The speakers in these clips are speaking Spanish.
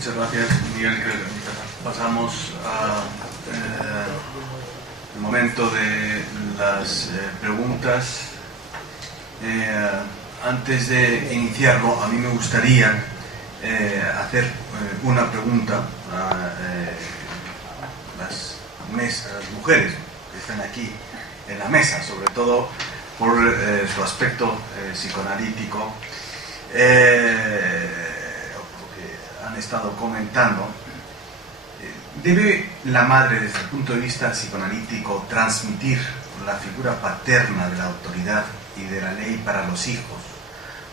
Muchas gracias, Miguel. Pasamos al momento de las preguntas. Antes de iniciarlo, a mí me gustaría hacer una pregunta a las mujeres que están aquí en la mesa, sobre todo por su aspecto psicoanalítico. Han estado comentando, ¿debe la madre desde el punto de vista psicoanalítico transmitir la figura paterna de la autoridad y de la ley para los hijos?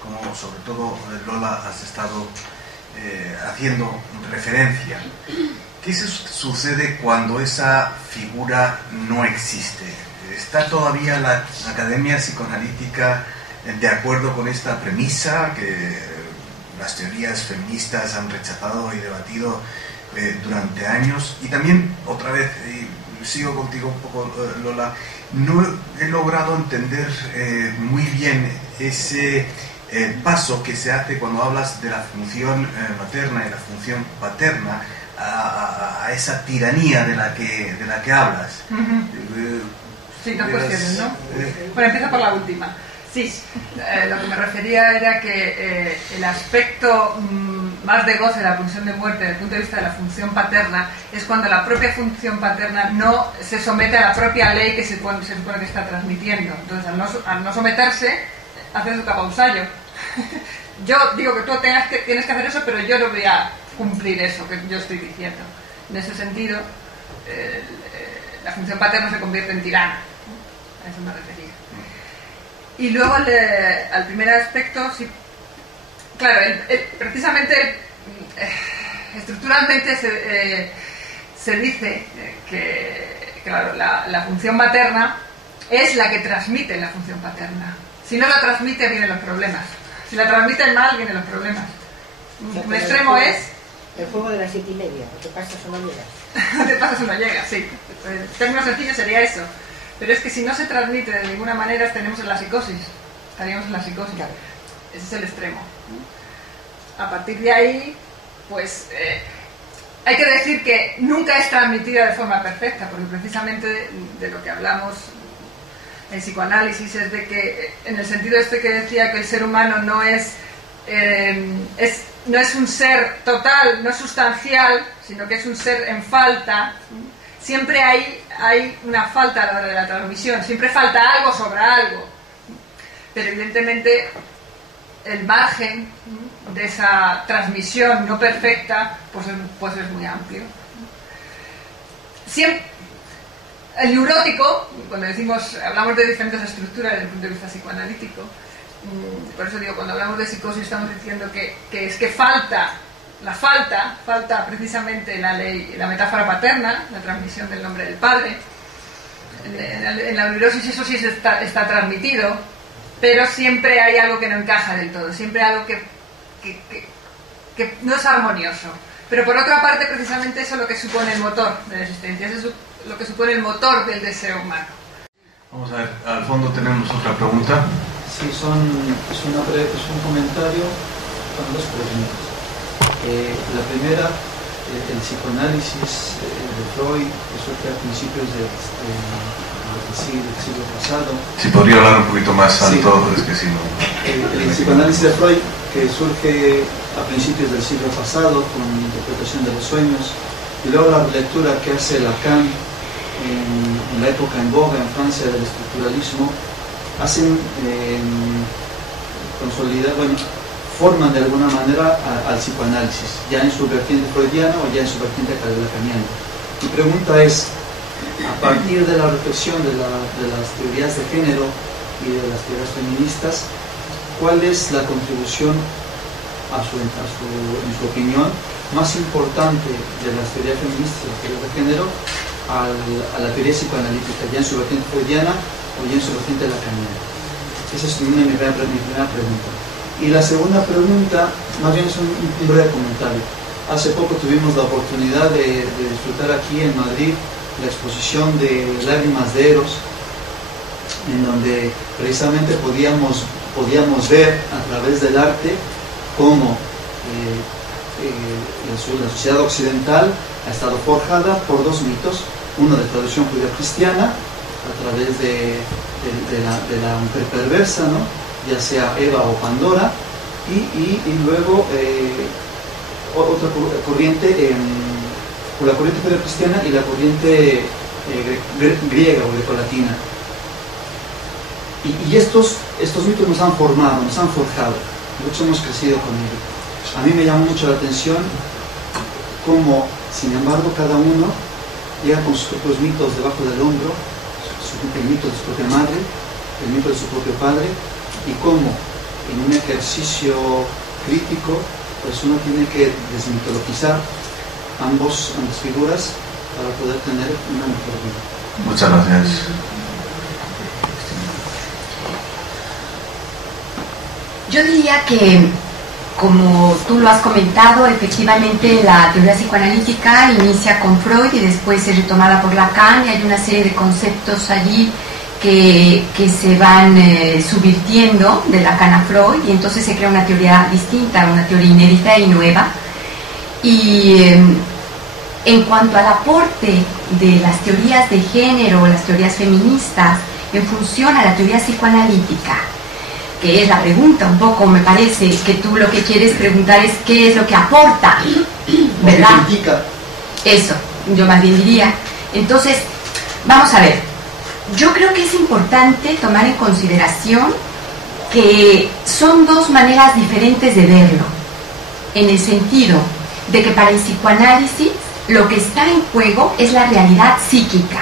Como sobre todo, Lola, has estado haciendo referencia. ¿Qué sucede cuando esa figura no existe? ¿Está todavía la Academia Psicoanalítica de acuerdo con esta premisa que las teorías feministas han rechazado y debatido durante años? Y también, otra vez, sigo contigo un poco, Lola, no he logrado entender muy bien ese paso que se hace cuando hablas de la función materna y la función paterna a esa tiranía de la que hablas. Sí, no cuestiones, ¿no? Bueno, empiezo por la última. Sí, lo que me refería era que el aspecto más de goce de la pulsión de muerte desde el punto de vista de la función paterna es cuando la propia función paterna no se somete a la propia ley que se supone que está transmitiendo. Entonces, al no someterse, hace su capausallo. Yo digo que tú tienes que hacer eso, pero yo no voy a cumplir eso que yo estoy diciendo. En ese sentido, la función paterna se convierte en tirana. A eso me refería. Y luego al primer aspecto, sí, claro, precisamente estructuralmente se dice que claro, la función materna es la que transmite la función paterna. Si no la transmite, vienen los problemas. Si la transmite mal, vienen los problemas. Un extremo es... El juego de las 7:30, o te pasas o no llegas. Te pasas o no llegas, sí. En términos sencillos sería eso. Pero es que si no se transmite de ninguna manera, estaríamos en la psicosis. Claro. Ese es el extremo. A partir de ahí, pues, hay que decir que nunca es transmitida de forma perfecta, porque precisamente de lo que hablamos en psicoanálisis es de que, en el sentido este que decía que el ser humano no es un ser total, no es sustancial, sino que es un ser en falta. Siempre hay una falta a la hora de la transmisión, siempre falta algo sobre algo, pero evidentemente el margen de esa transmisión no perfecta pues es muy amplio. El neurótico, cuando hablamos de diferentes estructuras desde el punto de vista psicoanalítico, por eso digo, cuando hablamos de psicosis estamos diciendo que es que falta precisamente la ley, la metáfora paterna, la transmisión del nombre del padre. En la neurosis eso sí está transmitido, pero siempre hay algo que no encaja del todo, siempre hay algo que no es armonioso. Pero por otra parte, precisamente eso es lo que supone el motor de la existencia, eso es lo que supone el motor del deseo humano. Vamos a ver, al fondo tenemos otra pregunta. Sí, es un comentario con dos preguntas. La primera, el psicoanálisis de Freud, que surge a principios del siglo pasado. Si podría hablar un poquito más alto, sí. Es que si no... El psicoanálisis de Freud, que surge a principios del siglo pasado con la interpretación de los sueños, y luego la lectura que hace Lacan en la época en boga en Francia del estructuralismo, hacen forman de alguna manera al psicoanálisis, ya en su vertiente freudiana o ya en su vertiente lacaniana. Mi pregunta es, a partir de la reflexión de las teorías de género y de las teorías feministas, ¿cuál es la contribución, en su opinión, más importante de las teorías feministas y las teorías de género a la teoría psicoanalítica, ya en su vertiente freudiana o ya en su vertiente lacaniana? Esa es mi primera pregunta. Y la segunda pregunta, más bien es un breve comentario. Hace poco tuvimos la oportunidad de disfrutar aquí en Madrid la exposición de Lágrimas de Eros, en donde precisamente podíamos ver a través del arte cómo la sociedad occidental ha estado forjada por dos mitos, uno de tradición judío-cristiana, a través de la mujer perversa, ¿no? Ya sea Eva o Pandora, y luego otra corriente, por la corriente judío-cristiana y la corriente griega o grecolatina. Y estos mitos nos han formado, nos han forjado, mucho hemos crecido con ellos. A mí me llama mucho la atención cómo, sin embargo, cada uno llega con sus propios mitos debajo del hombro, el mito de su propia madre, el mito de su propio padre, y cómo en un ejercicio crítico pues uno tiene que desmitologizar ambas figuras para poder tener una mejor vida. Muchas gracias. Yo diría que, como tú lo has comentado, efectivamente la teoría psicoanalítica inicia con Freud y después es retomada por Lacan, y hay una serie de conceptos allí que se van subvirtiendo de Lacan a Freud, y entonces se crea una teoría distinta, una teoría inédita y nueva. Y en cuanto al aporte de las teorías de género, las teorías feministas, en función a la teoría psicoanalítica, que es la pregunta un poco, me parece que tú lo que quieres preguntar es qué es lo que aporta, ¿verdad? Eso, yo más bien diría. Entonces, vamos a ver, yo creo que es importante tomar en consideración que son dos maneras diferentes de verlo, en el sentido de que para el psicoanálisis lo que está en juego es la realidad psíquica,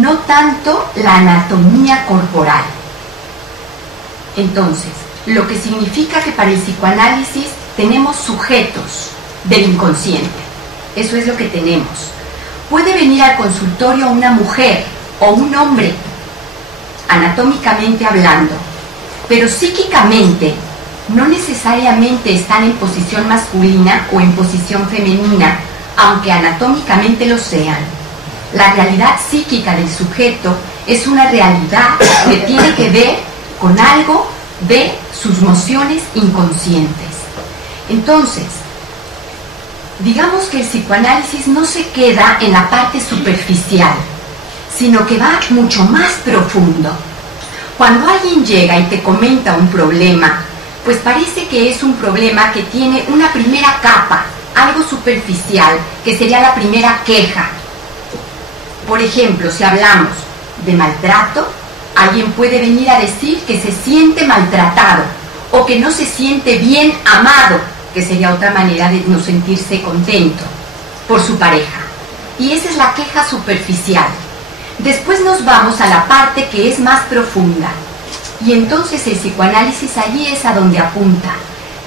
no tanto la anatomía corporal. Entonces, lo que significa que para el psicoanálisis tenemos sujetos del inconsciente. Eso es lo que tenemos. Puede venir al consultorio una mujer o un hombre, anatómicamente hablando, pero psíquicamente no necesariamente están en posición masculina o en posición femenina, aunque anatómicamente lo sean. La realidad psíquica del sujeto es una realidad que tiene que ver con algo de sus mociones inconscientes. Entonces, digamos que el psicoanálisis no se queda en la parte superficial, sino que va mucho más profundo. Cuando alguien llega y te comenta un problema, pues parece que es un problema que tiene una primera capa, algo superficial, que sería la primera queja. Por ejemplo, si hablamos de maltrato, alguien puede venir a decir que se siente maltratado o que no se siente bien amado, que sería otra manera de no sentirse contento por su pareja. Y esa es la queja superficial. Después nos vamos a la parte que es más profunda. Y entonces el psicoanálisis allí es a donde apunta.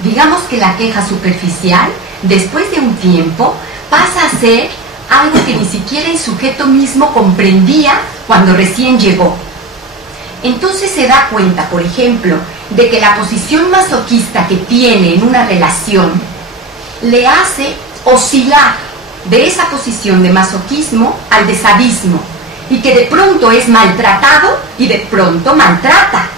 Digamos que la queja superficial, después de un tiempo, pasa a ser algo que ni siquiera el sujeto mismo comprendía cuando recién llegó. Entonces se da cuenta, por ejemplo, de que la posición masoquista que tiene en una relación le hace oscilar de esa posición de masoquismo al de sadismo, y que de pronto es maltratado y de pronto maltrata.